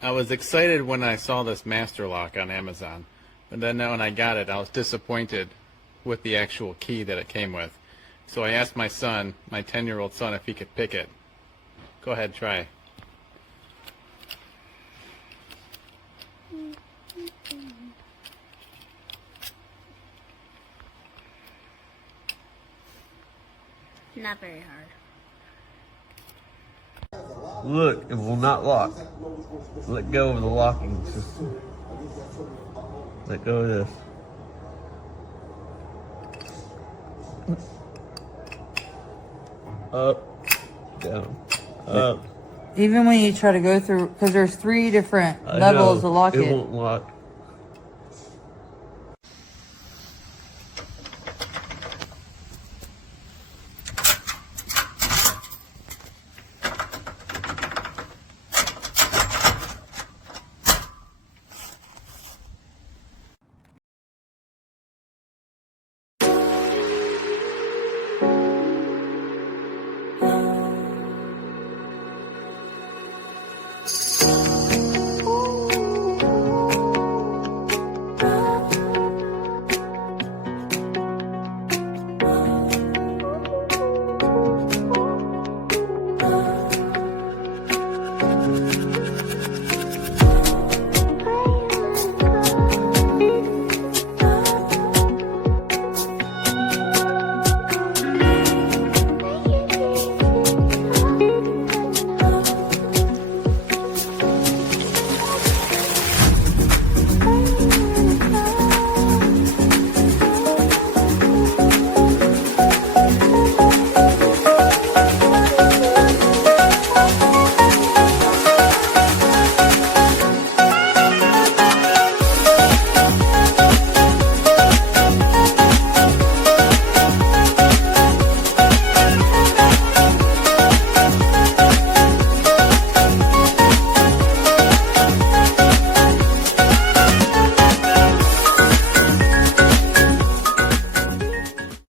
I was excited when I saw this master lock on Amazon, but then when I got it, I was disappointed with the actual key that it came with. So I asked my son, my 10-year-old son, if he could pick it. Go ahead, try. Not very hard. Look, it will not lock. Let go of the locking system. Let go of this. Up, down, up. Even when you try to go through, because there's 3 different levels of locking. It won't lock.